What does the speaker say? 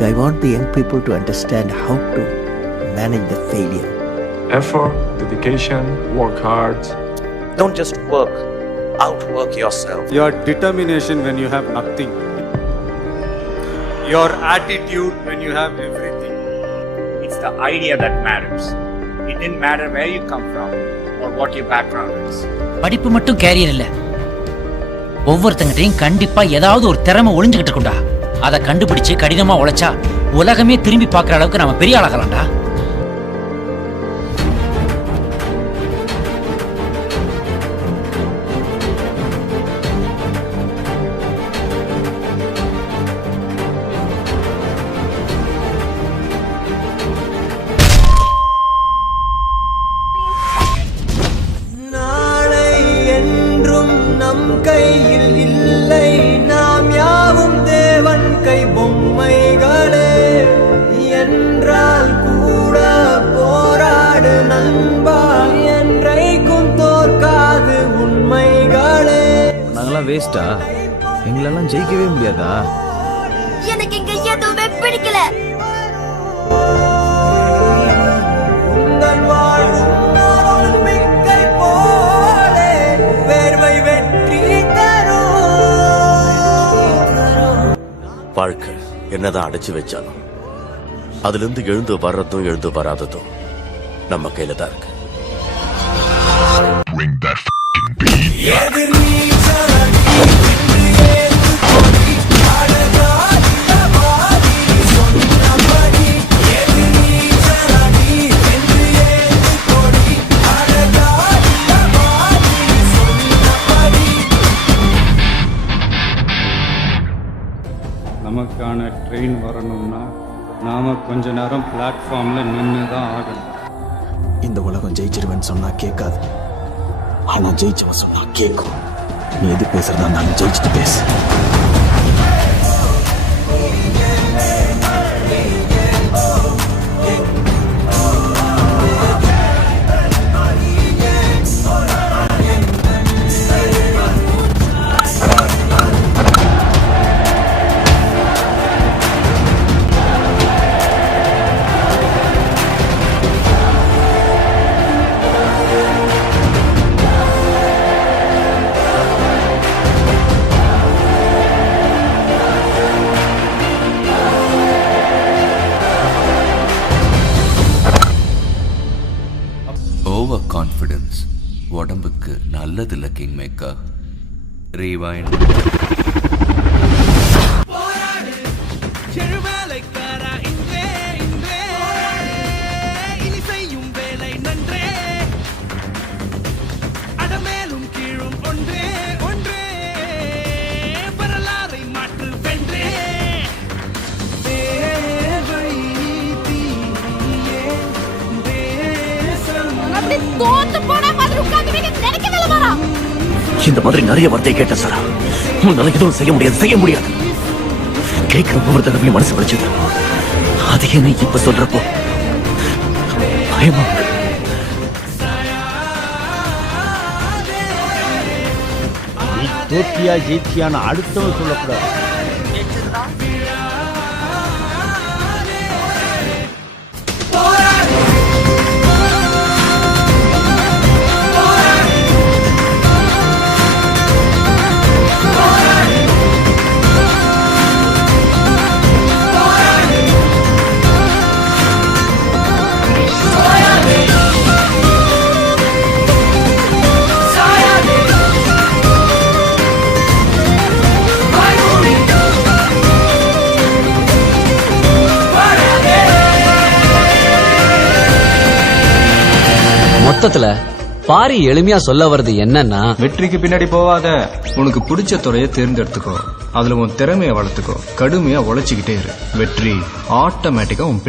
I want the young people to understand how to manage the failure. Effort, dedication, work hard. Don't just work, outwork yourself. Your determination when you have nothing. Your attitude when you have everything. It's the idea that matters. It didn't matter where you come from or what your background is. படிப்பு மட்டும் carrier இல்ல, ஒவ்வொருத்தங்கிட்டையும் கண்டிப்பா ஏதாவது ஒரு திறமை ஒளிஞ்சுகிட்டு இருக்கும்டா. அதை கண்டுபிடிச்சு கடினமா உழைச்சா உலகமே திரும்பி பார்க்குற அளவுக்கு நம்ம பெரிய ஆளாகலாம்டா. நாளை என்றும் நம் கையில் இல்லை, நாம் யாவும் தேவன் கை பொம்மைகளே. என்றால் கூட போராடு நண்பா, என்றைக்கும் தோற்காது உண்மைகளே. நாங்களாம் வேஸ்டா? எங்களெல்லாம் ஜெயிக்கவே முடியாதா? எனக்கு இங்க எதுவுமே பிடிக்கல. உங்கள் வாழும் ஒலிம்பிக்கை போலே வேர்வை வெற்றி தரும். வாழ்க்கை என்னதான் அடைச்சு வச்சாலும் அதுல இருந்து எழுந்து வர்றதும் எழுந்து வராததும் நம்ம கையில தான் இருக்கு. எதிர் நீச்சல் அடி, ஏது கொடி, அழகாடிய பாதி சொன்னபடி. எதிர் நீச்சல் அடி, ஏது கொடி, அழகாடிய பாதி சொன்னபடி. நமக்கான ட்ரெயின் வரணும்னா நாம கொஞ்ச நேரம் பிளாட்ஃபார்ம்ல நின்று தான் ஆகணும். இந்த உலகம் ஜெயிச்சிருவேன்னு சொன்னா கேட்காது, ஆனா ஜெயிச்சவன் சொன்னா கேட்கும். நீ எது பேசுறதா நான் ஜெயிச்சுட்டு பேசு. ஓவர் கான்ஃபிடன்ஸ் உடம்புக்கு நல்லதில்ல கிங் மேக்கர். ரீவைண்ட். இந்த மாதிரி நிறைய வார்த்தை கேட்ட சாரா, உன்னால எதுவும் செய்ய முடியாது. கேட்கிற ஒவ்வொரு தடவையும் மனசு வலிச்சது. அதையே நீ இப்ப சொல்றப்போ பயமா இருக்கு. நீ தோத்தியா ஜெயிச்சியான்னு அடுத்தவன் சொல்லக்கூடாது. மொத்தத்துல பாரி எளிமையா சொல்ல வருது என்னன்னா, வெற்றிக்கு பின்னாடி போவாத, உனக்கு பிடிச்ச துறையை தேர்ந்தெடுத்துக்கோ, அதுல உன் திறமையை வளர்த்துக்கோ, கடுமையா உழைச்சிக்கிட்டே இரு, வெற்றி ஆட்டோமேட்டிக்கா உன்